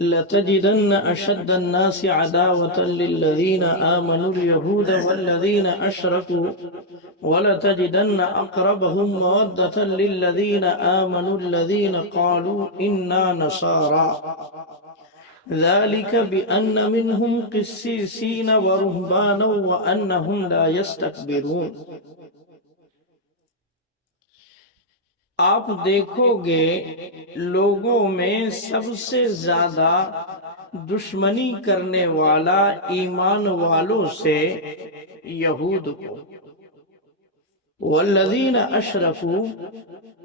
لتجدن اشد الناس عداوة للذين آمنوا اليهود والذين اشركوا ولتجدن اقربهم مودة للذين آمنوا الذين قالوا انا نصارى ذلك بأن منهم قسيسين ورهبانا وأنهم لا يستكبرون۔ آپ دیکھو گے لوگوں میں سب سے زیادہ دشمنی کرنے والا ایمان والوں سے یہود کو، والذین اشرکوا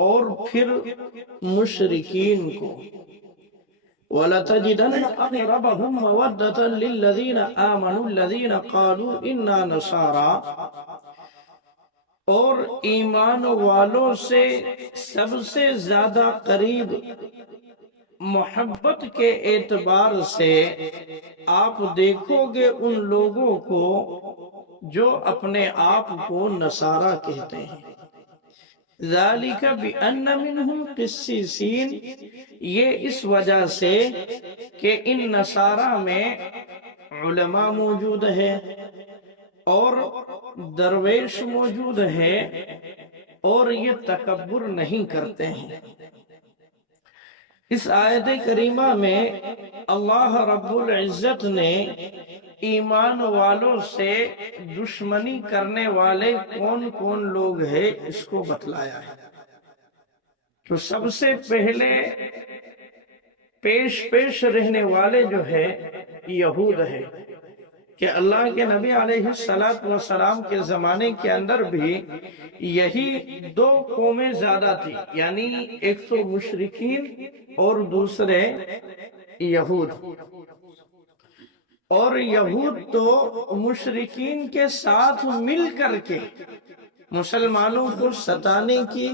اور پھر مشرکین کو، وَلَتَجِدَنَّ أَقْرَبَهُمْ مَوَدَّةً لِلَّذِينَ آمَنُوا الَّذِينَ قَالُوا إِنَّا نَصَارَى، اور ایمان والوں سے سب سے زیادہ قریب محبت کے اعتبار سے آپ دیکھو گے ان لوگوں کو جو اپنے آپ کو نصارہ کہتے ہیں۔ ذَلِكَ بِأَنَّ مِنْهُمْ قِسِّيسِينَ، یہ اس وجہ سے کہ ان نصارہ میں علماء موجود ہے اور درویش موجود ہے اور یہ تکبر نہیں کرتے ہیں۔ اس آیت کریمہ میں اللہ رب العزت نے ایمان والوں سے دشمنی کرنے والے کون کون لوگ ہیں اس کو بتلایا ہے۔ تو سب سے پہلے پیش رہنے والے جو ہے یہود ہے، کہ اللہ کے نبی علیہ السلام کے زمانے کے اندر بھی یہی دو قومیں زیادہ تھی، یعنی ایک تو مشرکین اور دوسرے یہود۔ اور یہود تو مشرکین کے ساتھ مل کر کے مسلمانوں کو ستانے کی،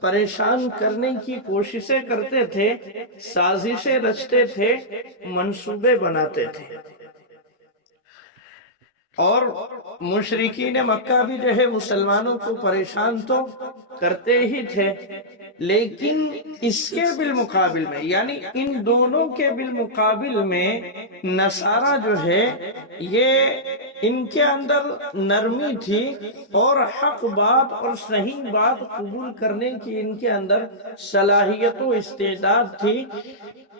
پریشان کرنے کی کوششیں کرتے تھے، سازشیں رچتے تھے، منصوبے بناتے تھے۔ اور مشرکین مکہ بھی جو ہے مسلمانوں کو پریشان تو کرتے ہی تھے، لیکن اس کے بالمقابل میں، یعنی ان دونوں کے بالمقابل میں نصارہ جو ہے یہ ان کے اندر نرمی تھی اور حق بات اور صحیح بات قبول کرنے کی ان کے اندر صلاحیت و استعداد تھی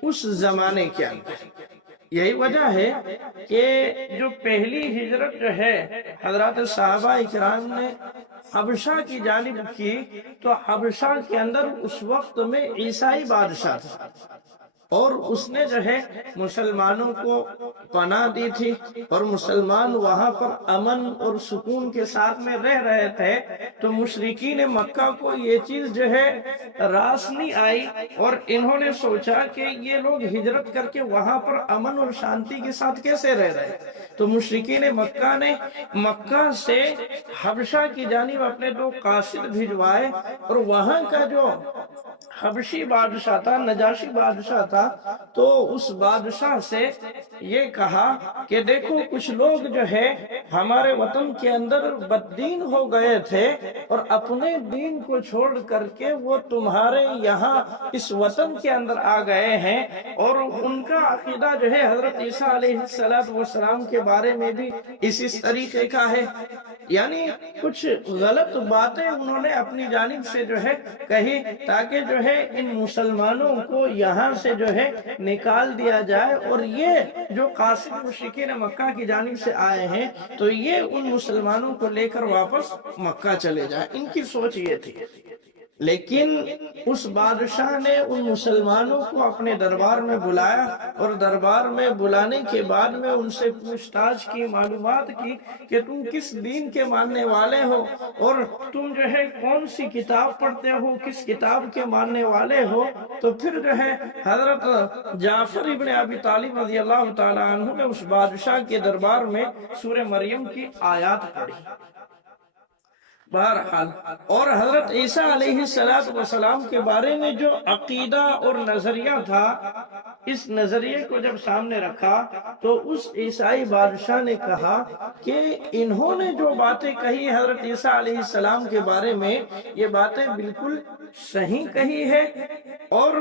اس زمانے کے اندر۔ یہی وجہ ہے کہ جو پہلی ہجرت جو ہے حضرات صحابہ اکرام نے حبشہ کی جانب کی، تو حبشہ کے اندر اس وقت میں عیسائی بادشاہ تھا اور اس نے جو ہے مسلمانوں کو پناہ دی تھی اور مسلمان وہاں پر امن اور سکون کے ساتھ میں رہ رہے تھے۔ تو مشرکین مکہ کو یہ چیز جو ہے راس نہیں آئی اور انہوں نے سوچا کہ یہ لوگ ہجرت کر کے وہاں پر امن اور شانتی کے ساتھ کیسے رہ رہے۔ تو مشرکین مکہ نے مکہ سے حبشہ کی جانب اپنے دو قاصد بھجوائے اور وہاں کا جو حبشی بادشاہ تھا، نجاشی بادشاہ تھا، تو اس بادشاہ سے یہ کہا کہ دیکھو کچھ لوگ جو ہے ہمارے وطن کے اندر بددین ہو گئے تھے اور اپنے دین کو چھوڑ کر کے وہ تمہارے یہاں اس وطن کے اندر آ گئے ہیں، اور ان کا عقیدہ جو ہے حضرت عیسیٰ علیہ السلام کے بارے میں بھی اسی طریقے کا ہے۔ یعنی کچھ غلط باتیں انہوں نے اپنی جانب سے جو ہے کہی تاکہ جو ہے ان مسلمانوں کو یہاں سے جو ہے نکال دیا جائے، اور یہ جو قاصد مشرکین مکہ کی جانب سے آئے ہیں تو یہ ان مسلمانوں کو لے کر واپس مکہ چلے جائیں، ان کی سوچ یہ تھی۔ لیکن اس بادشاہ نے ان مسلمانوں کو اپنے دربار میں بلایا اور دربار میں بلانے کے بعد میں ان سے پوچھ تاچھ کی، معلومات کی کہ تم کس دین کے ماننے والے ہو اور تم جو ہے کون سی کتاب پڑھتے ہو، کس کتاب کے ماننے والے ہو۔ تو پھر جو ہے حضرت جعفر ابن ابی طالب رضی اللہ تعالیٰ عنہ نے اس بادشاہ کے دربار میں سورہ مریم کی آیات پڑھی۔ بہرحال اور حضرت عیسیٰ علیہ السلام کے بارے میں جو عقیدہ اور نظریہ تھا، اس نظریے کو جب سامنے رکھا تو اس عیسائی بادشاہ نے کہا کہ انہوں نے جو باتیں کہی حضرت عیسیٰ علیہ السلام کے بارے میں، یہ باتیں بالکل صحیح کہی ہے اور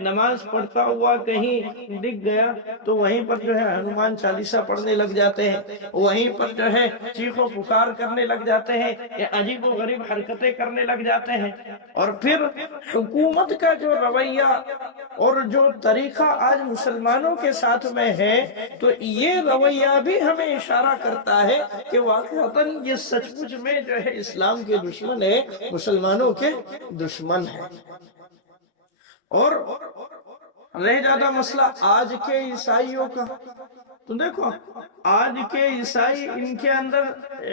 نماز پڑھتا ہوا کہیں دکھ گیا تو وہیں پر جو ہے ہنومان چالیسا پڑھنے لگ جاتے ہیں، وہیں پر جو ہے چیخ و پکار کرنے لگ جاتے ہیں، یہ عجیب و غریب حرکتیں کرنے لگ جاتے ہیں۔ اور پھر حکومت کا جو رویہ اور جو طریقہ آج مسلمانوں کے ساتھ میں ہے، تو یہ رویہ بھی ہمیں اشارہ کرتا ہے کہ واقعتاً یہ سچ مچ میں جو ہے اسلام کے دشمن ہے، مسلمانوں کے دشمن ہے۔ اور رہ جاتا مسئلہ آج کے عیسائیوں کا، تو دیکھو آج کے عیسائی ان کے اندر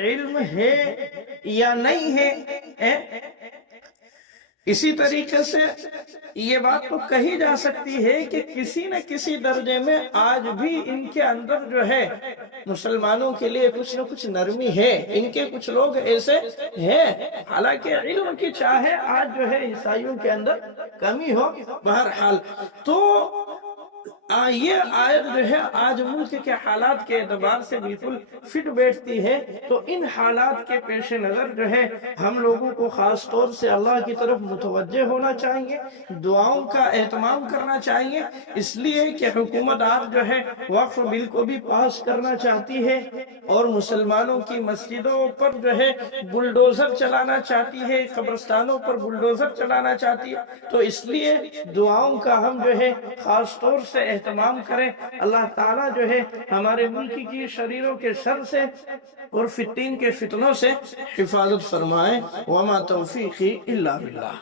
علم ہے یا نہیں ہے، اسی طریقے سے یہ بات تو کہی جا سکتی ہے کہ کسی نہ کسی درجے میں آج بھی ان کے اندر جو ہے مسلمانوں کے لیے کچھ نہ کچھ نرمی ہے، ان کے کچھ لوگ ایسے ہیں، حالانکہ علم کی چاہے آج جو ہے عیسائیوں کے اندر کمی ہو۔ بہرحال تو یہ آیت جو ہے آج ملک کے حالات کے اعتبار سے بالکل فٹ بیٹھتی ہے، تو ان حالات کے پیش نظر جو ہے ہم لوگوں کو خاص طور سے اللہ کی طرف متوجہ ہونا چاہیے، دعاؤں کا اہتمام کرنا چاہیے، اس لیے کہ حکومت آج جو ہے وقف بل کو بھی پاس کرنا چاہتی ہے اور مسلمانوں کی مسجدوں پر جو ہے بلڈوزر چلانا چاہتی ہے، قبرستانوں پر بلڈوزر چلانا چاہتی ہے، تو اس لیے دعاؤں کا ہم جو ہے خاص طور سے اہتمام کریں۔ اللہ تعالیٰ جو ہے ہمارے ملک کی شریروں کے شر سے اور فتین کے فتنوں سے حفاظت فرمائے۔ وما توفیقی الا باللہ۔